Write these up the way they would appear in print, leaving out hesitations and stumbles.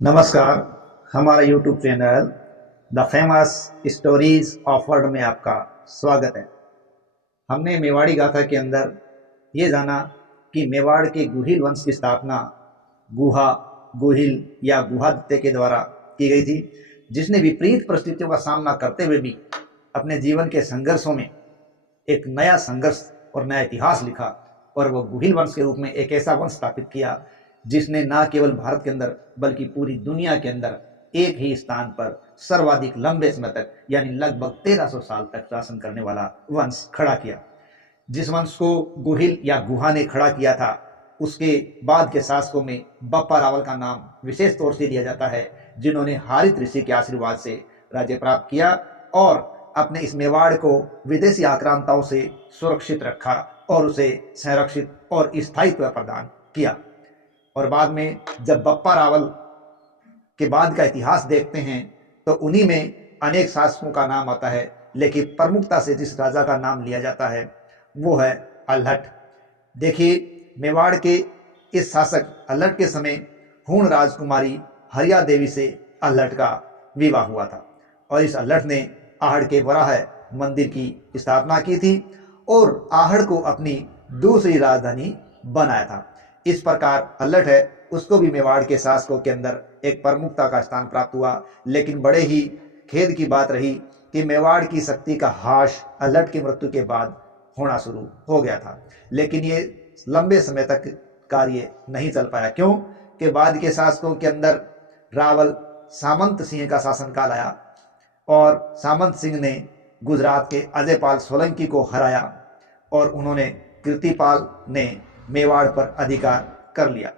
नमस्कार। हमारा YouTube channel the famous stories of world में आपका स्वागत है। हमने मेवाड़ी गाथा के अंदर ये जाना कि मेवाड़ के गुहिल वंश की स्थापना गुहा गुहिल या गुहादित्य के द्वारा की गई थी, जिसने विपरीत परिस्थितियों का सामना करते हुए भी अपने जीवन के संघर्षों में एक नया संघर्ष और नया इतिहास लिखा और वह गुहिल वंश के रूप में एक ऐसा वंश स्थापित किया जिसने न केवल भारत के अंदर बल्कि पूरी दुनिया के अंदर एक ही स्थान पर सर्वाधिक लंबे समय तक यानी लगभग 1300 साल तक शासन करने वाला वंश खड़ा किया। जिस वंश को गुहिल या गुहा ने खड़ा किया था, उसके बाद के शासकों में बप्पा रावल का नाम विशेष तौर से लिया जाता है, जिन्होंने हारित ऋषि के आशीर्वाद से राज्य प्राप्त किया और अपने इस मेवाड़ को विदेशी आक्रांताओं से सुरक्षित रखा और उसे संरक्षित और स्थायित्व प्रदान किया। और बाद में जब बप्पा रावल के बाद का इतिहास देखते हैं तो उन्हीं में अनेक शासकों का नाम आता है, लेकिन प्रमुखता से जिस राजा का नाम लिया जाता है वो है अल्हट। देखिए, मेवाड़ के इस शासक अल्हट के समय हूण राजकुमारी हरिया देवी से अल्हट का विवाह हुआ था और इस अल्हट ने आहड़ के वराह मंदिर की स्थापना की थी और आहड़ को अपनी दूसरी राजधानी बनाया था। इस प्रकार अल्हट है उसको भी मेवाड़ के शासकों के अंदर एक प्रमुखता का स्थान प्राप्त हुआ। लेकिन बड़े ही खेद की बात रही कि मेवाड़ की शक्ति का ह्रास अल्हट की मृत्यु के बाद होना शुरू हो गया था, लेकिन ये लंबे समय तक कार्य नहीं चल पाया। क्यों कि बाद के शासकों के अंदर रावल सामंत सिंह का शासनकाल आया और सामंत सिंह ने गुजरात के अजयपाल सोलंकी को हराया और उन्होंने कीर्तिपाल ने मेवाड़ पर अधिकार कर लिया।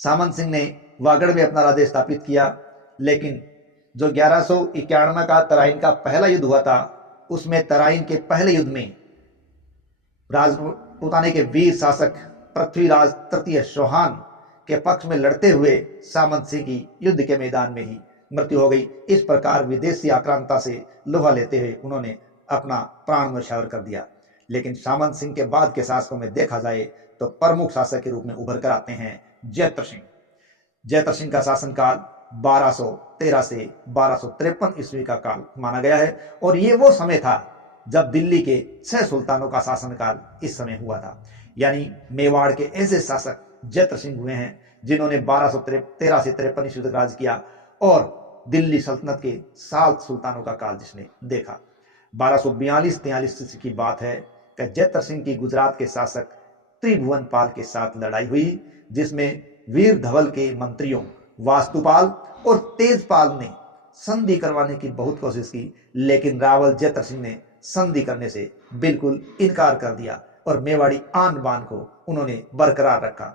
सामंत सिंह ने वागड़ में अपना राज्य स्थापित किया, लेकिन जो 1191 का तराइन का पहला युद्ध हुआ था, उसमें तराइन के पहले युद्ध में राजपूताने के वीर शासक पृथ्वीराज तृतीय चौहान के पक्ष में लड़ते हुए सामंत सिंह की युद्ध के मैदान में ही मृत्यु हो गई। इस प्रकार विदेशी आक्रांता से लोहा लेते हुए उन्होंने अपना प्राण न्यौछावर कर दिया। लेकिन सामंत सिंह के बाद के शासकों में देखा जाए तो प्रमुख शासक के रूप में उभर कर आते हैं जैत्र सिंह। जैत्र सिंह का शासनकाल 1213 से 1253 ईस्वी का काल माना गया है और ये वो समय था जब दिल्ली के 6 सुल्तानों का शासनकाल इस समय हुआ था। यानी मेवाड़ के ऐसे शासक जैत्र सिंह हुए हैं जिन्होंने 1213 से 53 ईस्वी तक राज किया और दिल्ली सल्तनत के 7 सुल्तानों का काल जिसने देखा। 1242-43 की बात है कि जैत्र सिंह की गुजरात के शासक त्रिभुवनपाल के साथ लड़ाई हुई, जिसमें वीर धवल के मंत्रियों वास्तुपाल और तेजपाल ने संधि करवाने की बहुत कोशिश की, लेकिन रावल जैत्र सिंह ने संधि करने से बिल्कुल इनकार कर दिया और मेवाड़ी आन बान को उन्होंने बरकरार रखा।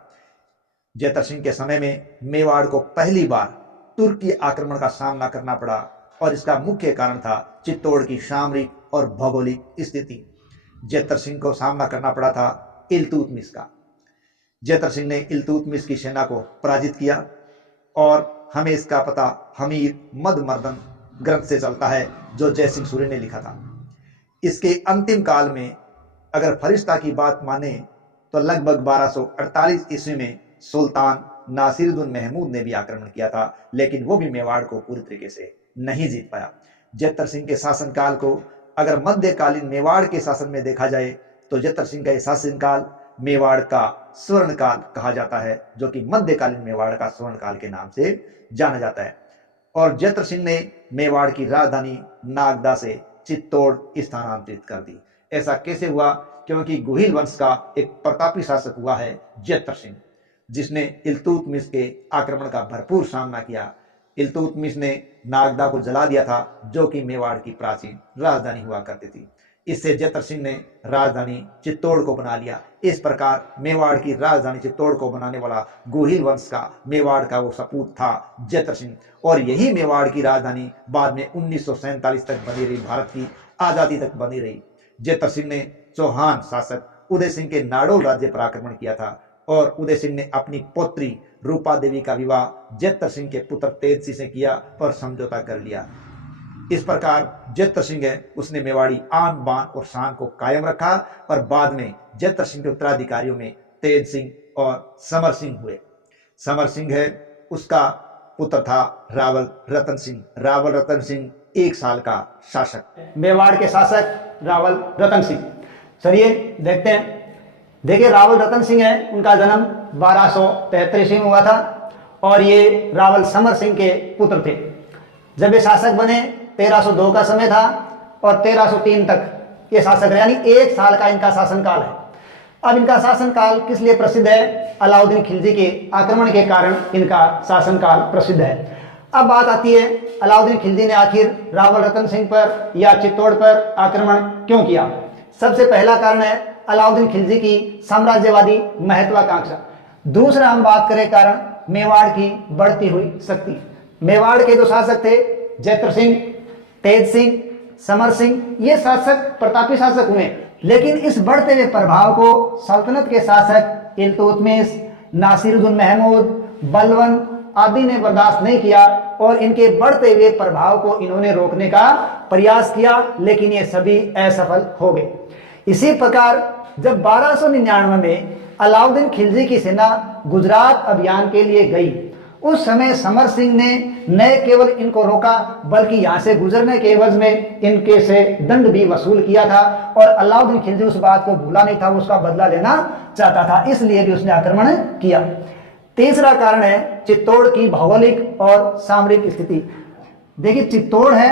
जैत्र सिंह के समय में मेवाड़ को पहली बार तुर्की आक्रमण का सामना करना पड़ा और इसका मुख्य कारण था चित्तौड़ की सामरिक और भौगोलिक स्थिति। जैत्र सिंह को सामना करना पड़ा था इल्तुतमिश का। जैत्र सिंह ने इल्तुतमिश की सेना को पराजित किया और हमें इसका पता हमीर मदमर्दन ग्रंथ से चलता है जो जयसिंह सूर्य ने लिखा था। इसके अंतिम काल में अगर फरिश्ता की बात माने तो लगभग 1248 ईस्वी में सुल्तान नासिरुद्दीन महमूद ने भी आक्रमण किया था, लेकिन वो भी मेवाड़ को पूरी तरीके से नहीं जीत पाया। जैत्र सिंह के शासनकाल को अगर मध्यकालीन मेवाड़ के शासन में देखा जाए तो जैत्र सिंह का शासनकाल मेवाड़ का स्वर्ण काल कहा जाता है, जो कि मध्यकालीन मेवाड़ का स्वर्ण काल के नाम से जाना जाता है। और जैत्र सिंह ने मेवाड़ की राजधानी नागदा से चित्तौड़ स्थानांतरित कर दी। ऐसा कैसे हुआ? क्योंकि गुहिल वंश का एक प्रतापी शासक हुआ है जैत्र सिंह, जिसने इल्तुतमिश के आक्रमण का भरपूर सामना किया। इल्तुतमिश ने नागदा को जला दिया था, जो कि मेवाड़ की प्राचीन राजधानी हुआ करती थी। इससे जैत्र सिंह ने राजधानी चित्तौड़ को बना लिया। इस प्रकार मेवाड़ की राजधानी चित्तौड़ को बनाने वाला गुहिल वंश का मेवाड़ का वो सपूत था जैत्र सिंह, और यही मेवाड़ की राजधानी बाद में 1947 तक बनी रही, भारत की आजादी तक बनी रही। जैत्र सिंह ने चौहान शासक उदय सिंह के नाडोल राज्य पर आक्रमण किया था और उदय सिंह ने अपनी पौत्री रूपा देवी का विवाह जैत्र सिंह के पुत्र तेज सिंह से किया और समझौता कर लिया। इस प्रकार जैत्र सिंह है उसने मेवाड़ी आन बान और शान को कायम रखा और बाद में जैत्र सिंह के उत्तराधिकारियों में तेज सिंह और समर सिंह हुए। समर सिंह है उसका पुत्र था रावल रतन सिंह। रावल रतन सिंह 1 साल का शासक। मेवाड़ के शासक रावल रतन सिंह। चलिए देखते हैं। देखिए रावल रतन सिंह है, उनका जन्म 1233 ईस्वी में हुआ था और ये रावल समर सिंह के पुत्र थे। जब ये शासक बने 1302 का समय था और 1303 तक ये शासक रहे, यानी 1 साल का इनका शासनकाल है। अब इनका शासनकाल किस लिए प्रसिद्ध है? अलाउद्दीन खिलजी के आक्रमण के कारण इनका शासनकाल प्रसिद्ध है। अब बात आती है अलाउद्दीन खिलजी ने आखिर रावल रतन सिंह पर या चित्तौड़ पर आक्रमण क्यों किया? सबसे पहला कारण है अलाउद्दीन खिलजी की साम्राज्यवादी महत्वाकांक्षा। दूसरा हम बात करें कारण, मेवाड़ की बढ़ती हुई शक्ति। मेवाड़ के जो शासक थे जैत्र सिंह, तेज सिंह, समर सिंह, ये शासक प्रतापी शासक हुए, लेकिन इस बढ़ते हुए प्रभाव को सल्तनत के शासक इल्तुतमिश, नासिरुद्दीन महमूद, बलवन आदि ने बर्दाश्त नहीं किया और इनके बढ़ते हुए प्रभाव को इन्होंने रोकने का प्रयास किया, लेकिन ये सभी असफल हो गए। इसी प्रकार जब 1299 में अलाउद्दीन खिलजी की सेना गुजरात अभियान के लिए गई, उस समय समर सिंह ने न केवल इनको रोका बल्कि यहाँ से गुजरने के एवज में इनके से दंड भी वसूल किया था और अलाउद्दीन खिलजी उस बात को भूला नहीं था, उसका बदला लेना चाहता था, इसलिए भी उसने आक्रमण किया। तीसरा कारण है चित्तौड़ की भौगोलिक और सामरिक स्थिति। देखिए चित्तौड़ है,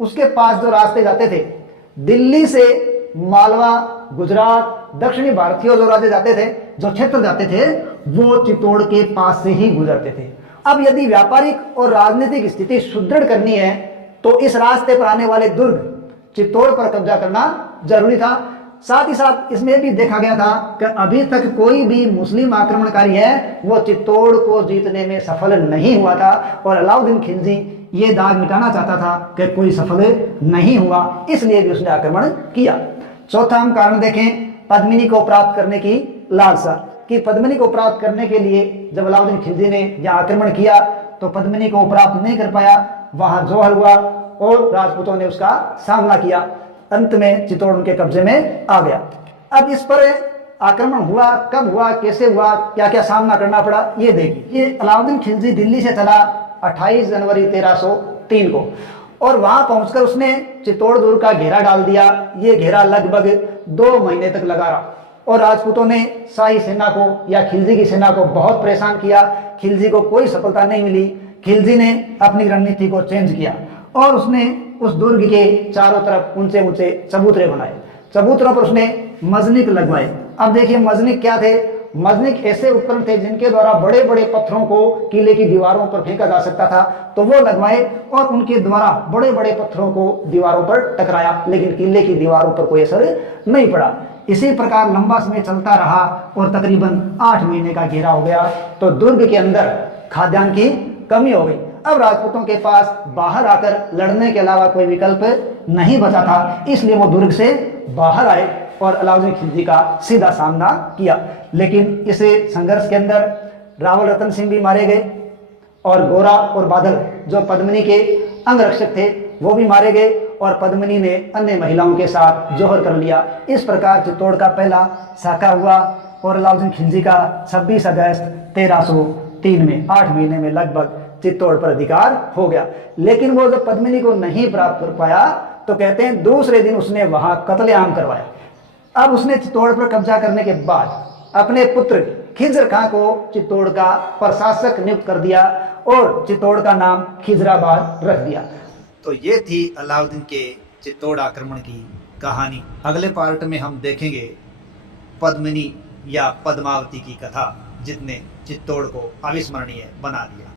उसके पास जो रास्ते जाते थे दिल्ली से मालवा, गुजरात, दक्षिणी भारतीय जो राज्य जाते थे, जो क्षेत्र जाते थे, वो चित्तौड़ के पास से ही गुजरते थे। अब यदि व्यापारिक और राजनीतिक स्थिति सुदृढ़ करनी है तो इस रास्ते पर आने वाले दुर्ग चित्तौड़ पर कब्जा करना जरूरी था। साथ ही साथ इसमें भी देखा गया था कि अभी तक कोई भी मुस्लिम आक्रमणकारी है वो चित्तौड़ को जीतने में सफल नहीं हुआ था और अलाउद्दीन खिलजी ये दाग मिटाना चाहता था कि कोई सफल नहीं हुआ, इसलिए भी उसने आक्रमण किया। चौथा हम कारण देखें, पद्मिनी को प्राप्त करने की लालसा। कि पद्मिनी को प्राप्त करने के लिए जब अलाउद्दीन खिलजी ने यह आक्रमण किया तो पद्मिनी को प्राप्त नहीं कर पाया, वहां जोहर हुआ और राजपूतों ने उसका सामना किया। अंत में चित्तौड़ उनके कब्जे में आ गया। अब इस पर आक्रमण हुआ, कब हुआ, कैसे हुआ, क्या क्या सामना करना पड़ा, ये देखिए। ये अलाउद्दीन खिलजी दिल्ली से चला 28 जनवरी 1303 को और वहां पहुंचकर उसने चित्तौड़ दुर्ग का घेरा डाल दिया। ये घेरा लगभग 2 महीने तक लगा रहा और राजपूतों ने शाही सेना को या खिलजी की सेना को बहुत परेशान किया। खिलजी को कोई सफलता नहीं मिली। खिलजी ने अपनी रणनीति को चेंज किया और उसने उस दुर्ग के चारों तरफ ऊंचे ऊंचे चबूतरे बनाए। चबूतरों पर उसने मजनिक लगवाए। अब देखिए मजनिक क्या थे? मजनिक ऐसे उपकरण थे जिनके द्वारा बड़े बड़े पत्थरों को किले की दीवारों पर फेंका जा सकता था, तो वो लगवाए और उनके द्वारा बड़े बड़े पत्थरों को दीवारों पर टकराया, लेकिन किले की दीवारों पर कोई असर नहीं पड़ा। इसी प्रकार लंबा समय चलता रहा और तकरीबन 8 महीने का घेरा हो गया तो दुर्ग के अंदर खाद्यान्न की कमी हो गई। अब राजपूतों के पास बाहर आकर लड़ने के अलावा कोई विकल्प नहीं बचा था, इसलिए वो दुर्ग से बाहर आए और अलाउद्दीन खिलजी का सीधा सामना किया। लेकिन इस संघर्ष के अंदर रावल रतन सिंह भी मारे गए और गोरा और बादल जो पद्मिनी के अंगरक्षक थे वो भी मारे गए और पद्मिनी ने अन्य महिलाओं के साथ जोहर कर लिया। इस प्रकार चित्तौड़ का पहला साका हुआ और अलाउद्दीन खिलजी का 26 अगस्त 1303 में 8 महीने में लगभग चित्तौड़ पर अधिकार हो गया। लेकिन वो जब पद्मिनी को नहीं प्राप्त कर पाया तो कहते हैं दूसरे दिन उसने वहां कत्लेआम करवाया। अब उसने चित्तौड़ पर कब्जा करने के बाद अपने पुत्र खिज्र खां को चित्तौड़ का प्रशासक नियुक्त कर दिया और चित्तौड़ का नाम खिजराबाद रख दिया। तो ये थी अलाउद्दीन के चित्तौड़ आक्रमण की कहानी। अगले पार्ट में हम देखेंगे पद्मिनी या पद्मावती की कथा जिसने चित्तौड़ को अविस्मरणीय बना दिया।